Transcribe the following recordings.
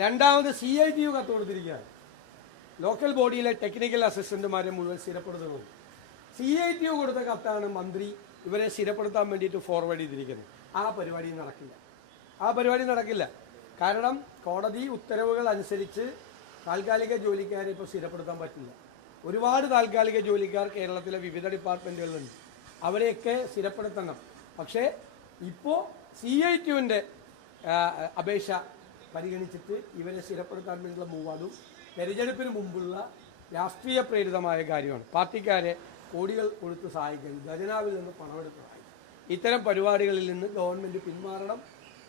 രണ്ടാമത് CITU കത്ത് കൊടുത്തിരിക്കുകയാണ്. ലോക്കൽ ബോഡിയിലെ ടെക്നിക്കൽ അസിസ്റ്റന്റുമാരെ മുഴുവൻ സ്ഥിരപ്പെടുത്തുന്നത്. CITU കൊടുത്ത കത്താണ് മന്ത്രി ഇവരെ സ്ഥിരപ്പെടുത്താൻ വേണ്ടിയിട്ട് ഫോർവേഡ് ചെയ്തിരിക്കുന്നത്. ആ പരിപാടി നടക്കില്ല. കാരണം കോടതി ഉത്തരവുകൾ അനുസരിച്ച് താൽക്കാലിക ജോലിക്കാരെ ഇപ്പോൾ സ്ഥിരപ്പെടുത്താൻ പറ്റില്ല. ഒരുപാട് താൽക്കാലിക ജോലിക്കാർ കേരളത്തിലെ വിവിധ ഡിപ്പാർട്ട്മെൻറ്റുകളുണ്ട്. അവരെയൊക്കെ സ്ഥിരപ്പെടുത്തണം. പക്ഷേ ഇപ്പോൾ CITUവിൻ്റെ അപേക്ഷ പരിഗണിച്ചിട്ട് ഇവരെ സ്ഥിരപ്പെടുത്താൻ വേണ്ടിയുള്ള മൂവാതും തെരഞ്ഞെടുപ്പിന് മുമ്പുള്ള രാഷ്ട്രീയ പ്രേരിതമായ കാര്യമാണ്. പാർട്ടിക്കാരെ കോടികൾ കൊടുത്ത് സഹായിക്കാൻ, ഖജനാവിൽ നിന്ന് പണമെടുത്ത് സഹായിക്കും. ഇത്തരം പരിപാടികളിൽ നിന്ന് ഗവൺമെൻറ് പിന്മാറണം.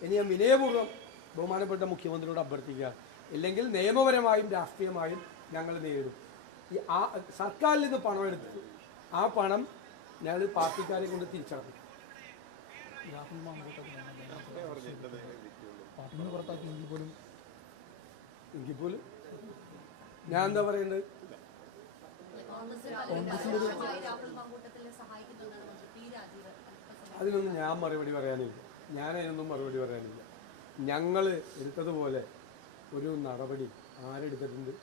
ഇനി ഞാൻ വിനയപൂർവ്വം ബഹുമാനപ്പെട്ട മുഖ്യമന്ത്രിയോട് അഭ്യർത്ഥിക്കുക. ഇല്ലെങ്കിൽ നിയമപരമായും രാഷ്ട്രീയമായും ഞങ്ങൾ നേരിടും. സർക്കാരിൽ നിന്ന് പണമെടുത്ത് ആ പണം ഞങ്ങൾ പാർട്ടിക്കാരെ കൊണ്ട് തിരിച്ചടക്കും. എങ്കിൽ പോലും ഞാൻ എന്താ പറയുന്നത്, അതിനൊന്നും ഞാൻ മറുപടി പറയാനില്ല. അതിനൊന്നും മറുപടി പറയാനില്ല. ഞങ്ങൾ എടുത്തതുപോലെ ഒരു നടപടി ആരെടുത്തിട്ടുണ്ട്?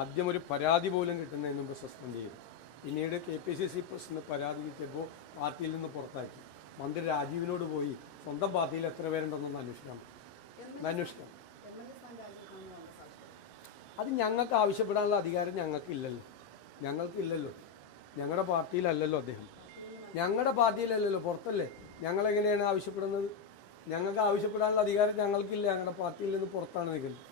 ആദ്യം ഒരു പരാതി പോലും കിട്ടുന്നതിന് മുമ്പ് സസ്പെൻഡ് ചെയ്തു. പിന്നീട് KPCC പ്രസിഡന്റ് പരാതി കിട്ടിയപ്പോൾ പാർട്ടിയിൽ നിന്ന് പുറത്താക്കി. മന്ത്രി രാജീവിനോട് പോയി സ്വന്തം പാർട്ടിയിൽ എത്ര പേരുണ്ടെന്നൊന്ന് അന്വേഷിക്കണം. അത് ഞങ്ങൾക്ക് ആവശ്യപ്പെടാനുള്ള അധികാരം ഞങ്ങൾക്കില്ലല്ലോ. ഞങ്ങളുടെ പാർട്ടിയിലല്ലല്ലോ അദ്ദേഹം. ഞങ്ങളുടെ പാർട്ടിയിലല്ലല്ലോ, പുറത്തല്ലേ. ഞങ്ങളെങ്ങനെയാണ് ആവശ്യപ്പെടുന്നത്? ഞങ്ങൾക്ക് ആവശ്യപ്പെടാനുള്ള അധികാരം ഞങ്ങൾക്കില്ല. ഞങ്ങളുടെ പാർട്ടിയിൽ നിന്ന് പുറത്താണ് നിൽക്കുന്നത്.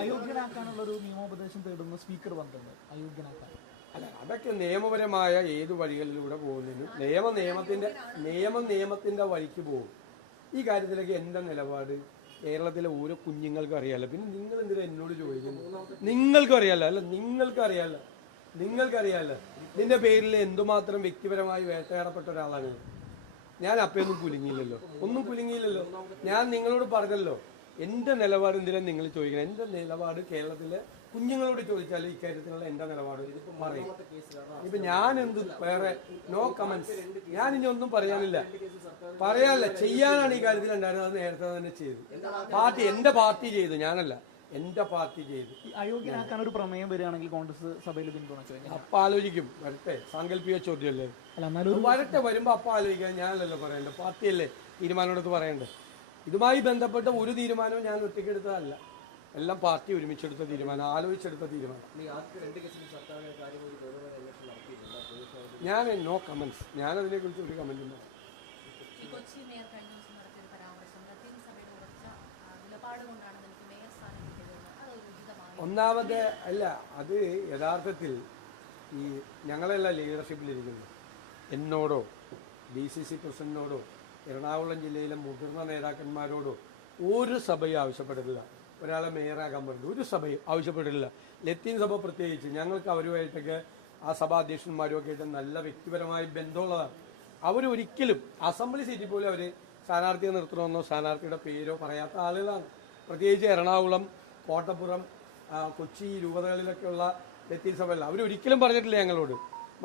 അയോഗ്യനാക്കാനുള്ള ഒരു നിയമോപദേശം തേടുന്ന സ്പീക്കർ പറഞ്ഞിട്ടുണ്ട്. അയോഗ്യനാക്കാൻ അല്ല, അതൊക്കെ നിയമപരമായ ഏത് വഴികളിലൂടെ പോകുന്നതിനും നിയമത്തിന്റെ വഴിക്ക് പോകും. ഈ കാര്യത്തിലൊക്കെ എൻ്റെ നിലപാട് കേരളത്തിലെ ഓരോ കുഞ്ഞുങ്ങൾക്കും അറിയാമല്ലോ. പിന്നെ നിങ്ങൾ എന്തിനാ എന്നോട് ചോദിക്കുന്നു? നിങ്ങൾക്കറിയാലോ ഇതിന്റെ പേരിൽ എന്തുമാത്രം വ്യക്തിപരമായി വേട്ടയാടപ്പെട്ട ഒരാളാണ് ഞാൻ. അപ്പയൊന്നും കുലുങ്ങിയില്ലല്ലോ. ഞാൻ നിങ്ങളോട് പറഞ്ഞല്ലോ എൻ്റെ നിലപാട്. എന്തിനാണ് നിങ്ങൾ ചോദിക്കുന്നത്? എൻ്റെ നിലപാട് കേരളത്തിലെ കുഞ്ഞുങ്ങളോട് ചോദിച്ചാൽ ഇക്കാര്യത്തിലുള്ള എൻ്റെ നിലപാട് പറയും. ഇപ്പൊ ഞാൻ വേറെ നോ കമന്റ്സ്. ഞാൻ ഇനി ഒന്നും പറയാനില്ല. ചെയ്യാനാണ് ഈ കാര്യത്തിൽ ഉണ്ടായിരുന്നത്. അത് നേരത്തെ തന്നെ ചെയ്തു. എൻ്റെ പാർട്ടി ചെയ്തു, ഞാനല്ല. എൻ്റെ പാർട്ടി ചെയ്തു. അയോഗ്യനാക്കാൻ ഒരു പ്രമേയം വരികയാണെങ്കിൽ കോൺഗ്രസ് സഭയിൽ പിന്തുണ അപ്പ ആലോചിക്കും. വരട്ടെ, സാങ്കല്പിക ചോദ്യമല്ലേ. വരുമ്പോ അപ്പ ആലോചിക്കാൻ ഞാനല്ലല്ലോ പറയണ്ടേ, പാർട്ടിയല്ലേ തീരുമാനം എടുത്ത് പറയണ്ടേ. ഇതുമായി ബന്ധപ്പെട്ട ഒരു തീരുമാനവും ഞാൻ ഒറ്റയ്ക്കെടുത്തതല്ല. എല്ലാം പാർട്ടി ഒരുമിച്ചെടുത്ത തീരുമാനം, ആലോചിച്ചെടുത്ത തീരുമാനം. ഞാൻ നോ കമന്റ്സ്. ഞാൻ അതിനെക്കുറിച്ച് ഒരു കമന്റും പറയാം. ഒന്നാമത് അല്ല, അത് യഥാർത്ഥത്തിൽ ഈ ഞങ്ങളെല്ലാം ലീഡർഷിപ്പിലിരിക്കുന്നു. എന്നോടോ DCC പ്രസിഡന്റിനോടോ എറണാകുളം ജില്ലയിലെ മുതിർന്ന നേതാക്കന്മാരോടോ ഒരു സഭയും ആവശ്യപ്പെട്ടിട്ടില്ല ഒരാളെ മേയറാക്കാൻ പറഞ്ഞു. ഒരു സഭയും ആവശ്യപ്പെട്ടിട്ടില്ല. ലത്തീൻ സഭ പ്രത്യേകിച്ച് ഞങ്ങൾക്ക് അവരുമായിട്ടൊക്കെ ആ സഭാ അധ്യക്ഷന്മാരുമൊക്കെ ആയിട്ട് നല്ല വ്യക്തിപരമായ ബന്ധമുള്ളതാണ്. അവരൊരിക്കലും അസംബ്ലി സീറ്റിൽ പോലും അവർ സ്ഥാനാർത്ഥിയെ നിർത്തണമെന്നോ സ്ഥാനാർത്ഥിയുടെ പേരോ പറയാത്ത ആളുകളാണ്. പ്രത്യേകിച്ച് എറണാകുളം, കോട്ടപ്പുറം, കൊച്ചി രൂപതകളിലൊക്കെയുള്ള ലത്തീൻ സഭകളിൽ അവരൊരിക്കലും പറഞ്ഞിട്ടില്ല ഞങ്ങളോട്.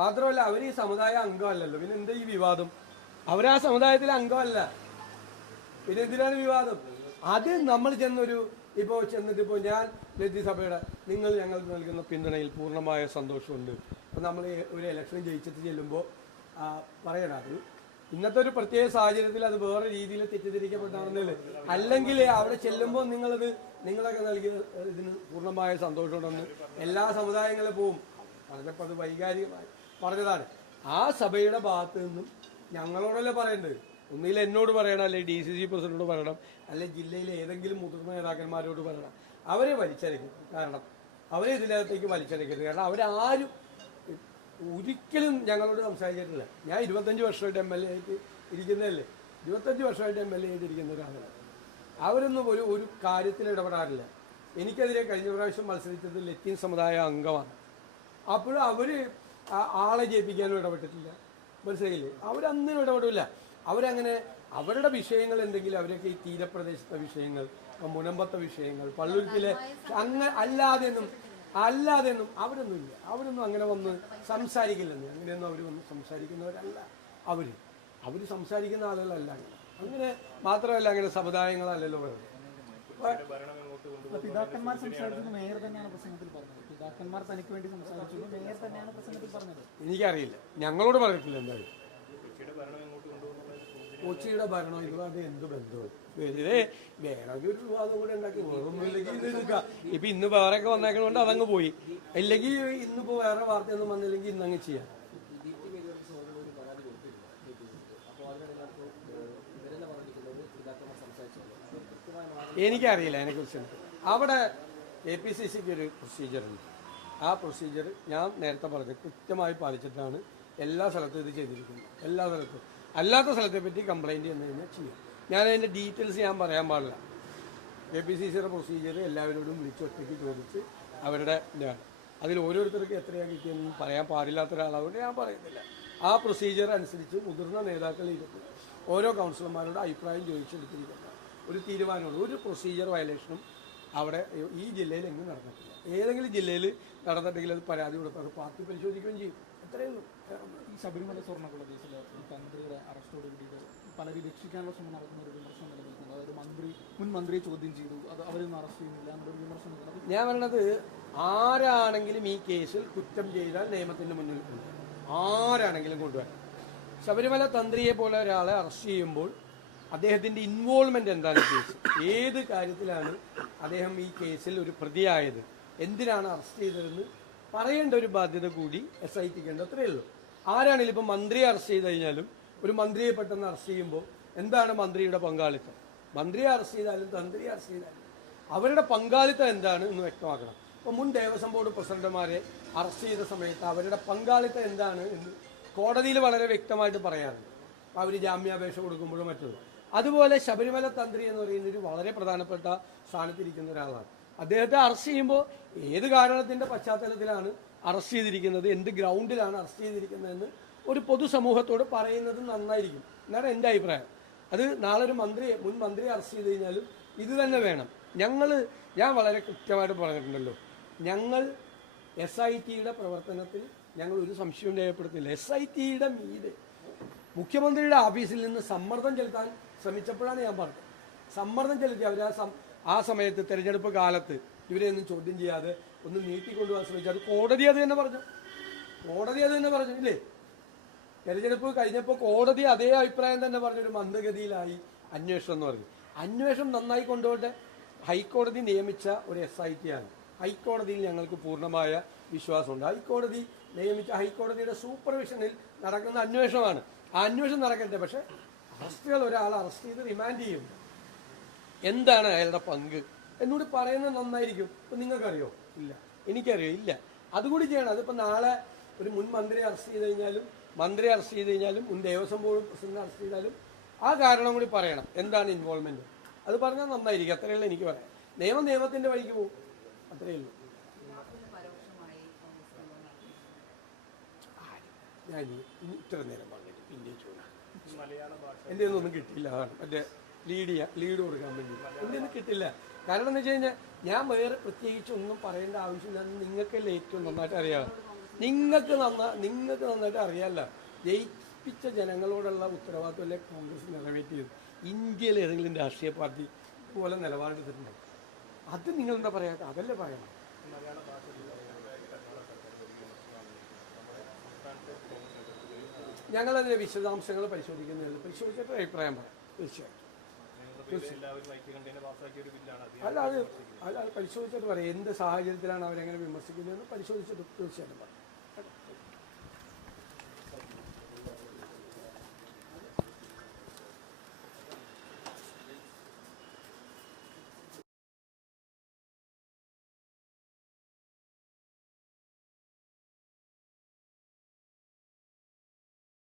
മാത്രമല്ല അവർ ഈ സമുദായ അംഗമല്ലല്ലോ. പിന്നെ എന്താ ഈ വിവാദം? അവരാ സമുദായത്തിലെ അംഗമല്ല, പിന്നെ എന്തിനാണ് വിവാദം? അത് നമ്മൾ ചെന്നിട്ടിപ്പോൾ ഞാൻ ലത്തീൻ സഭയുടെ നിങ്ങൾ ഞങ്ങൾക്ക് നൽകുന്ന പിന്തുണയിൽ പൂർണ്ണമായ സന്തോഷമുണ്ട്. അപ്പം നമ്മൾ ഒരു ഇലക്ഷൻ ജയിച്ചിട്ട് ചെല്ലുമ്പോൾ പറയണം. അത് ഇന്നത്തെ ഒരു പ്രത്യേക സാഹചര്യത്തിൽ അത് വേറെ രീതിയിൽ തെറ്റിദ്ധരിക്കപ്പെട്ടാണെന്നല്ലേ. അല്ലെങ്കിൽ അവിടെ ചെല്ലുമ്പോൾ നിങ്ങളൊക്കെ നൽകിയ ഇതിന് പൂർണ്ണമായ സന്തോഷമുണ്ടെന്ന് എല്ലാ സമുദായങ്ങളും പോവും. പറഞ്ഞപ്പോൾ അത് വൈകാരികമായി പറഞ്ഞതാണ്. ആ സഭയുടെ ഭാഗത്ത് നിന്നും ഞങ്ങളോടല്ലേ പറയേണ്ടത്. ഒന്നുകിൽ എന്നോട് പറയണം, അല്ലെങ്കിൽ DCC പ്രസിഡന്റിനോട് പറയണം, അല്ലെങ്കിൽ ജില്ലയിലെ ഏതെങ്കിലും മുതിർന്ന നേതാക്കന്മാരോട് പറയണം. അവരെ വലിച്ചെടുക്കും. കാരണം അവരെ ഇതിനകത്തേക്ക് വലിച്ചെടുക്കരുത്. കാരണം അവരാരും ഒരിക്കലും ഞങ്ങളോട് സംസാരിച്ചിട്ടില്ല. ഞാൻ 25 വർഷമായിട്ട് MLA ആയിട്ട് ഇരിക്കുന്നതല്ലേ. 25 വർഷമായിട്ട് MLA ആയിട്ടിരിക്കുന്ന ഒരാളാണ്. അവരൊന്നും ഒരു കാര്യത്തിൽ ഇടപെടാറില്ല. എനിക്കെതിരെ കഴിഞ്ഞ പ്രാവശ്യം മത്സരിച്ചത് ലത്തീൻ സമുദായ അംഗമാണ്. അപ്പോഴും അവർ ആളെ ജയിപ്പിക്കാനും ഇടപെട്ടിട്ടില്ല. മനസ്സിലായില്ലേ? അവരന്നിനും ഇടപെടില്ല. അവരങ്ങനെ അവരുടെ വിഷയങ്ങൾ എന്തെങ്കിലും അവരൊക്കെ ഈ തീരപ്രദേശത്തെ വിഷയങ്ങൾ, മുനമ്പത്തെ വിഷയങ്ങൾ, പള്ളുരുത്തിലെ അല്ലാതെയൊന്നും അവരൊന്നുമില്ല. അവരൊന്നും അങ്ങനെ വന്ന് സംസാരിക്കില്ലെന്ന്. അങ്ങനെയൊന്നും അവർ വന്ന് സംസാരിക്കുന്നവരല്ല. അവർ സംസാരിക്കുന്ന ആളുകളല്ല. അങ്ങനെ മാത്രമല്ല, അങ്ങനെ സമുദായങ്ങളല്ലല്ലോ പറയുന്നത്. പിതാക്കന്മാർ സംസാരിച്ചത് മേയർ തന്നെയാണ് പ്രസംഗത്തിൽ പറഞ്ഞത്. പിതാക്കന്മാർ തനിക്ക് വേണ്ടി സംസാരിച്ചത് മേയർ തന്നെയാണ് പ്രസംഗത്തിൽ പറഞ്ഞത്. എനിക്കറിയില്ല, ഞങ്ങളോട് പറഞ്ഞിട്ടില്ല എന്തായാലും. കൊച്ചിയുടെ ഭരണം ഇതുകൊണ്ട് എന്ത് ബന്ധവും വെറുതെ വേണമെങ്കിൽ ഒരു വിവാദം കൂടെ ഉണ്ടാക്കി വേറൊന്നുമില്ലെങ്കിൽ ഇത് നിൽക്കുക. ഇപ്പൊ ഇന്ന് വേറെയൊക്കെ വന്നേക്കണോണ്ട് അതങ്ങ് പോയി. ഇല്ലെങ്കിൽ ഇന്നിപ്പോ വേറെ വാർത്തയൊന്നും വന്നില്ലെങ്കിൽ ഇന്നങ്ങ് ചെയ്യാം. എനിക്കറിയില്ല അതിനെക്കുറിച്ച്. അവിടെ APCCക്ക് ഒരു പ്രൊസീജിയറുണ്ട്. ആ പ്രൊസീജിയർ ഞാൻ നേരത്തെ പറഞ്ഞത് കൃത്യമായി പാലിച്ചിട്ടാണ് എല്ലാ സ്ഥലത്തും ഇത് ചെയ്തിരിക്കുന്നത്. എല്ലാ സ്ഥലത്തും. അല്ലാത്ത സ്ഥലത്തെ പറ്റി കംപ്ലൈൻറ്റ് ചെന്ന് കഴിഞ്ഞാൽ ചെയ്യാം. ഞാൻ അതിൻ്റെ ഡീറ്റെയിൽസ് ഞാൻ പറയാൻ പാടില്ല. APCCയുടെ പ്രൊസീജിയർ എല്ലാവരോടും വിളിച്ചൊറ്റയ്ക്ക് ചോദിച്ച് അവരുടെ ഇതാണ്. അതിൽ ഓരോരുത്തർക്ക് എത്രയാണ് കിട്ടിയെന്ന് പറയാൻ പാടില്ലാത്ത ഒരാളാകൊണ്ട് ഞാൻ പറയുന്നില്ല. ആ പ്രൊസീജിയർ അനുസരിച്ച് മുതിർന്ന നേതാക്കൾ ഇരുന്ന് ഓരോ കൗൺസിലർമാരോട് അഭിപ്രായം ചോദിച്ചെടുത്തിരിക്കുന്ന ഒരു തീരുമാനമുണ്ട്. ഒരു പ്രൊസീജിയർ വയലേഷനും അവിടെ ഈ ജില്ലയിൽ എങ്ങും നടന്നിട്ടില്ല. ഏതെങ്കിലും ജില്ലയിൽ നടന്നിട്ടുണ്ടെങ്കിൽ അത് പരാതി കൊടുത്താൽ പാർട്ടി പരിശോധിക്കുകയും ചെയ്യും. അത്രയേ ഉള്ളൂ. ഈ ശബരിമല സ്വർണ്ണക്കൊള്ള കേസിൽ ഈ തന്ത്രിയുടെ അറസ്റ്റോട് കൂടിയിട്ട് പലരും രക്ഷിക്കാനുള്ള ശ്രമം നടക്കുന്ന ഒരു വിമർശനം നിലനിൽക്കുന്നു. അതായത് മുൻ മന്ത്രിയെ ചോദ്യം ചെയ്തു, അത് അവരൊന്നും അറസ്റ്റ് ചെയ്യുന്നില്ല എന്നൊരു വിമർശനം. ഞാൻ പറയണത്, ആരാണെങ്കിലും ഈ കേസിൽ കുറ്റം ചെയ്താൽ നിയമത്തിന്റെ മുന്നിൽ കൊണ്ടുവരും. ആരാണെങ്കിലും കൊണ്ടുവരാം. ശബരിമല തന്ത്രിയെ പോലെ ഒരാളെ അറസ്റ്റ് ചെയ്യുമ്പോൾ അദ്ദേഹത്തിന്റെ ഇൻവോൾവ്മെന്റ് എന്താണ് കേസ്, ഏത് കാര്യത്തിലാണ് അദ്ദേഹം ഈ കേസിൽ ഒരു പ്രതിയായത്, എന്തിനാണ് അറസ്റ്റ് ചെയ്തതെന്ന് പറയേണ്ട ഒരു ബാധ്യത കൂടി SITക്ക് ഉണ്ട്. അത്രയേ ഉള്ളൂ. ആരാണെങ്കിലും ഇപ്പം മന്ത്രിയെ അറസ്റ്റ് ചെയ്ത് കഴിഞ്ഞാലും ഒരു മന്ത്രിയെ പെട്ടെന്ന് അറസ്റ്റ് ചെയ്യുമ്പോൾ എന്താണ് മന്ത്രിയുടെ പങ്കാളിത്തം? മന്ത്രിയെ അറസ്റ്റ് ചെയ്താലും തന്ത്രിയെ അറസ്റ്റ് ചെയ്താലും അവരുടെ പങ്കാളിത്തം എന്താണ് എന്ന് വ്യക്തമാക്കണം. ഇപ്പോൾ മുൻ ദേവസ്വം ബോർഡ് പ്രസിഡന്റുമാരെ അറസ്റ്റ് ചെയ്ത സമയത്ത് അവരുടെ പങ്കാളിത്തം എന്താണ് എന്ന് കോടതിയിൽ വളരെ വ്യക്തമായിട്ട് പറയാറുണ്ട്. അവർ ജാമ്യാപേക്ഷ കൊടുക്കുമ്പോഴും മറ്റൊരു. അതുപോലെ ശബരിമല തന്ത്രി എന്ന് പറയുന്ന ഒരു വളരെ പ്രധാനപ്പെട്ട സ്ഥാനത്തിരിക്കുന്ന ഒരാളാണ്. അദ്ദേഹത്തെ അറസ്റ്റ് ചെയ്യുമ്പോൾ ഏത് കാരണത്തിന്റെ പശ്ചാത്തലത്തിലാണ് അറസ്റ്റ് ചെയ്തിരിക്കുന്നത്, എന്ത് ഗ്രൗണ്ടിലാണ് അറസ്റ്റ് ചെയ്തിരിക്കുന്നതെന്ന് ഒരു പൊതുസമൂഹത്തോട് പറയുന്നത് നന്നായിരിക്കും എന്നാണ് എൻ്റെ അഭിപ്രായം. അത് നാളെ ഒരു മുൻ മന്ത്രിയെ അറസ്റ്റ് ചെയ്ത് കഴിഞ്ഞാലും ഇത് തന്നെ വേണം. ഞാൻ വളരെ കൃത്യമായിട്ട് പറഞ്ഞിട്ടുണ്ടല്ലോ, ഞങ്ങൾ SITയുടെ പ്രവർത്തനത്തിൽ ഞങ്ങൾ ഒരു സംശയവും രേഖപ്പെടുത്തില്ല. SITയുടെ മീതെ മുഖ്യമന്ത്രിയുടെ ഓഫീസിൽ നിന്ന് സമ്മർദ്ദം ചെലുത്താൻ ശ്രമിച്ചപ്പോഴാണ് ഞാൻ പറഞ്ഞത്. സമ്മർദ്ദം ചെലുത്തി അവർ ആ സമയത്ത് തെരഞ്ഞെടുപ്പ് കാലത്ത് ഇവരെയൊന്നും ചോദ്യം ചെയ്യാതെ ഒന്ന് നീട്ടിക്കൊണ്ടുപോകാൻ ശ്രമിച്ചത് കോടതി അത് തന്നെ പറഞ്ഞു ഇല്ലേ? തെരഞ്ഞെടുപ്പ് കഴിഞ്ഞപ്പോൾ കോടതി അതേ അഭിപ്രായം തന്നെ പറഞ്ഞൊരു മന്ദഗതിയിലായി അന്വേഷണം എന്ന് പറഞ്ഞു. അന്വേഷണം നന്നായി കൊണ്ടുപോട്ടെ. ഹൈക്കോടതി നിയമിച്ച ഒരു SIT ആണ്. ഹൈക്കോടതിയിൽ ഞങ്ങൾക്ക് പൂർണ്ണമായ വിശ്വാസമുണ്ട്. ഹൈക്കോടതിയുടെ സൂപ്പർവിഷനിൽ നടക്കുന്ന അന്വേഷണമാണ്. ആ അന്വേഷണം നടക്കട്ടെ. പക്ഷെ ഒരാളെ അറസ്റ്റ് ചെയ്ത് റിമാൻഡ് ചെയ്യും. എന്താണ് അയാളുടെ പങ്ക് എന്നോട് പറയുന്നത് നന്നായിരിക്കും. ഇപ്പം നിങ്ങൾക്കറിയോ? ഇല്ല. എനിക്കറിയോ? ഇല്ല. അതുകൂടി ചെയ്യണം. അതിപ്പോൾ നാളെ ഒരു മുൻ മന്ത്രിയെ അറസ്റ്റ് ചെയ്ത് കഴിഞ്ഞാലും മുൻ ദേവസ്വം ബോർഡ് പ്രസിഡന്റ് അറസ്റ്റ് ചെയ്താലും ആ കാരണം കൂടി പറയണം. എന്താണ് ഇൻവോൾവ്മെന്റ്? അത് പറഞ്ഞാൽ നന്നായിരിക്കും. അത്രയല്ല എനിക്ക് പറയാം. നിയമത്തിന്റെ വഴിക്ക് പോകും. അത്രയേ ഉള്ളൂ. ഞാൻ ഇനി ഇത്ര നേരം പറഞ്ഞിട്ട് പിന്നെ ചോദിക്കും. എൻ്റെ ഒന്നും കിട്ടിയില്ല. അതാണ് മറ്റേ ലീഡ് കൊടുക്കാൻ വേണ്ടി എൻ്റെ ഒന്നും കിട്ടില്ല. കാരണം എന്ന് വെച്ച് കഴിഞ്ഞാൽ ഞാൻ വേറെ പ്രത്യേകിച്ച് ഒന്നും പറയേണ്ട ആവശ്യമില്ല. നിങ്ങൾക്കല്ലേ ഏറ്റവും നന്നായിട്ട് അറിയാം. നിങ്ങൾക്ക് നന്നായിട്ട് അറിയാമല്ലോ. ജയിപ്പിച്ച ജനങ്ങളോടുള്ള ഉത്തരവാദിത്വമല്ലേ കോൺഗ്രസ് നിറവേറ്റിയത്. ഇന്ത്യയിൽ ഏതെങ്കിലും രാഷ്ട്രീയ പാർട്ടി പോലെ നിലപാടെടുത്തിട്ടുണ്ടോ? അത് നിങ്ങൾ എന്താ പറയാ? അതല്ലേ പറയണം. ഞങ്ങളതിൻ്റെ വിശദാംശങ്ങൾ പരിശോധിച്ചിട്ട് അഭിപ്രായം പറയാം. തീർച്ചയായിട്ടും. അല്ല, അത് പരിശോധിച്ചിട്ട് പറയാം. എന്ത് സാഹചര്യത്തിലാണ് അവരെങ്ങനെ വിമർശിക്കുന്നതെന്ന് പരിശോധിച്ചിട്ട് തീർച്ചയായിട്ടും പറയാം.